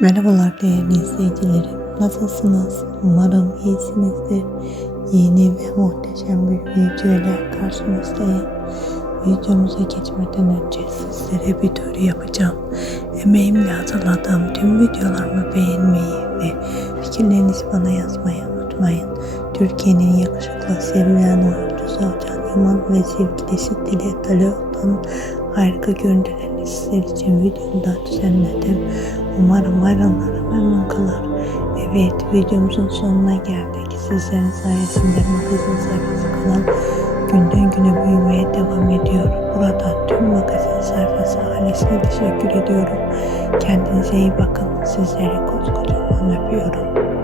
Merhabalar değerli izleyicilerim. Nasılsınız? Umarım iyisinizdir. Yeni ve muhteşem bir video ile karşınızdayım. Videomuza geçmeden önce sizlere bir duyuru yapacağım. Emeğimle hazırladığım tüm videolarımı beğenmeyi ve fikirlerinizi bana yazmayı unutmayın. Türkiye'nin yakışıklı, sevilen oyuncusu Can Yaman ve sevgilisi Dilek Dalioğlu'nun harika görüntülerini sizler için videomda düzenledim. Umarım bayramları memnun kalır. Evet videomuzun sonuna geldik. Sizlerin sayesinde magazin sayfası kanal günden güne büyümeye devam ediyor. Buradan tüm magazin sayfası ailesine teşekkür ediyorum. Kendinize iyi bakın. Sizleri koskocaman öpüyorum.